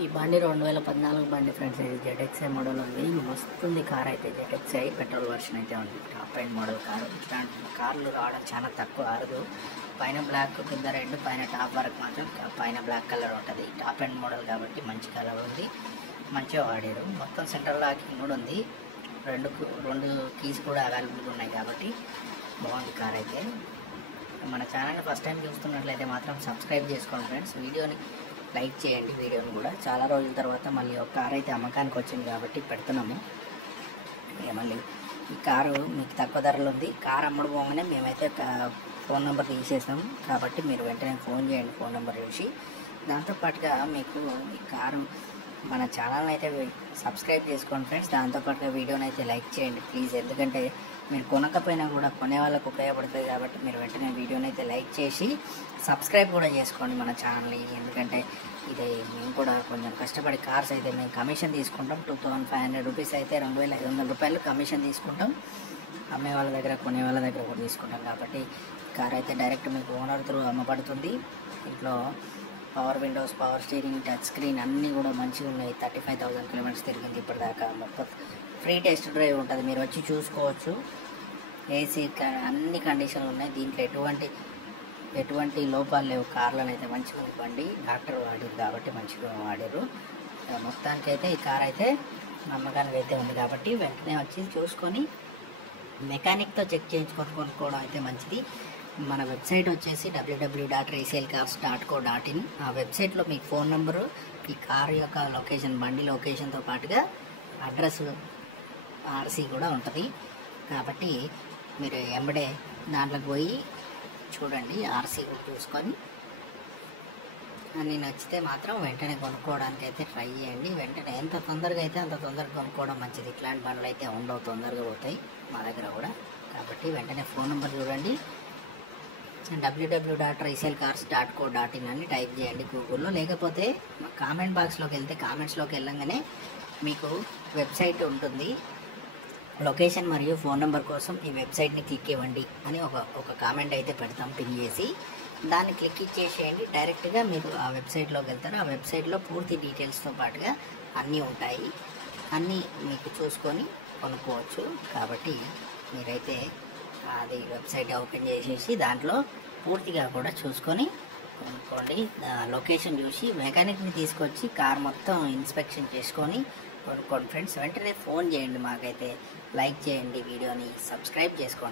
ఈ బండి 2014 బండి ఫ్రెండ్స్. ఇది ZXi మోడల్ ఉంది. మస్తుంది కార్ అయితే. ZXi పెట్రోల్ వర్షన్ అయితే ఉంది. Top end model car. ఇట్లాంటి కార్లు రావడం చాలా తక్కువ, అరుదు. పైన బ్లాక్, కింద రెడ్, పైన టాప్ వరకు మాత్రం పైన బ్లాక్ కలర్ ఉంటుంది. టాప్ ఎండ్ మోడల్ కాబట్టి మంచి కలర్ ఉంది, మంచిగా వాడారు. మొత్తం సెంట్రల్ లాకింగ్ కూడా ఉంది. రెండు కీస్ కూడా అవైలబుల్గా ఉన్నాయి కాబట్టి బాగుంది కార్ అయితే. మన ఛానల్ని ఫస్ట్ టైం చూస్తున్నట్లయితే మాత్రం సబ్స్క్రైబ్ చేసుకోండి ఫ్రెండ్స్. వీడియోని లైక్ చేయండి. వీడియోని కూడా చాలా రోజుల తర్వాత మళ్ళీ ఒక కార్ అయితే అమ్మకానికి వచ్చింది కాబట్టి పెడుతున్నాము. మళ్ళీ ఈ కారు మీకు తక్కువ ధరలో ఉంది. కారు అమ్మడిపోగానే మేమైతే ఫోన్ నెంబర్ తీసేసాం కాబట్టి మీరు వెంటనే ఫోన్ చేయండి. ఫోన్ నెంబర్ చూసి దాంతోపాటుగా మీకు ఈ కారు మన ఛానల్ని అయితే సబ్స్క్రైబ్ చేసుకోండి ఫ్రెండ్స్. దాంతోపాటుగా వీడియోని అయితే లైక్ చేయండి ప్లీజ్. ఎందుకంటే మీరు కొనకపోయినా కూడా కొనే వాళ్ళకు ఉపయోగపడుతుంది కాబట్టి మీరు వెంటనే వీడియోని అయితే లైక్ చేసి సబ్స్క్రైబ్ కూడా చేసుకోండి మన ఛానల్ని. ఎందుకంటే ఇది మేము కూడా కొంచెం కష్టపడి కార్స్ అయితే మేము కమిషన్ తీసుకుంటాం. 2500 రూపీస్ అయితే 2500 రూపాయలు కమిషన్ తీసుకుంటాం. అమ్మే వాళ్ళ దగ్గర, కొనే వాళ్ళ దగ్గర కూడా తీసుకుంటాం కాబట్టి కార్ అయితే డైరెక్ట్ మీకు ఓనర్ త్రూ అమ్మబడుతుంది. ఇంట్లో power windows, power steering, touch screen అన్నీ కూడా మంచిగా ఉన్నాయి. 35,000 కిలోమీటర్స్ తిరిగింది ఇప్పటిదాకా. మొత్తం ఫ్రీ టెస్ట్ డ్రైవ్ ఉంటుంది, మీరు వచ్చి చూసుకోవచ్చు. ఏసీ అన్ని కండిషన్లు ఉన్నాయి. దీంట్లో ఎటువంటి లోపాలు లేవు. కార్లను అయితే మంచిగా బండి డాక్టర్ వాడారు కాబట్టి మంచిగా వాడారు. మొత్తానికైతే ఈ కార్ అయితే నమ్మకానికి అయితే ఉంది కాబట్టి వెంటనే వచ్చి చూసుకొని మెకానిక్తో చెక్ చేయించుకొని కొనుక్కోవడం అయితే మంచిది. మన వెబ్సైట్ వచ్చేసి www.resaleCars.co.in. ఆ వెబ్సైట్లో మీకు ఫోన్ నెంబరు, ఈ కార్ యొక్క లొకేషన్, బండి లొకేషన్తో పాటుగా అడ్రస్, ఆర్సీ కూడా ఉంటుంది కాబట్టి మీరు ఎంబడే దాంట్లోకి పోయి చూడండి. ఆర్సీ కూడా చూసుకొని అన్నీ నచ్చితే మాత్రం వెంటనే కొనుక్కోవడానికి అయితే ట్రై చేయండి. వెంటనే ఎంత తొందరగా అయితే అంత తొందరగా కొనుక్కోవడం మంచిది. ఇట్లాంటి బండ్లు అయితే ఉండవు, తొందరగా పోతాయి మా దగ్గర కూడా. కాబట్టి వెంటనే ఫోన్ నెంబర్ చూడండి. www.resaleCars.co.in అని టైప్ చేయండి గూగుల్లో. లేకపోతే కామెంట్ బాక్స్లోకి వెళ్తే కామెంట్స్లోకి వెళ్ళంగానే మీకు వెబ్సైట్ ఉంటుంది. లొకేషన్ మరియు ఫోన్ నెంబర్ కోసం ఈ వెబ్సైట్ని క్లిక్ ఇవ్వండి అని ఒక కామెంట్ అయితే పెడతాం పిన్ చేసి. దాన్ని క్లిక్ ఇచ్చేసేయండి. డైరెక్ట్గా మీరు ఆ వెబ్సైట్లోకి వెళ్తారు. ఆ వెబ్సైట్లో పూర్తి డీటెయిల్స్తో పాటుగా అన్నీ ఉంటాయి. అన్నీ మీకు చూసుకొని కొనుక్కోవచ్చు. కాబట్టి మీరైతే అది వెబ్సైట్ ఓపెన్ చేసేసి దాంట్లో పూర్తిగా కూడా చూసుకొని కొనుక్కోండి. లొకేషన్ చూసి మెకానిక్ని తీసుకొచ్చి కార్ మొత్తం ఇన్స్పెక్షన్ చేసుకొని కొనుక్కోండి ఫ్రెండ్స్. వెంటనే ఫోన్ చేయండి మాకైతే. లైక్ చేయండి, వీడియోని సబ్స్క్రైబ్ చేసుకోండి.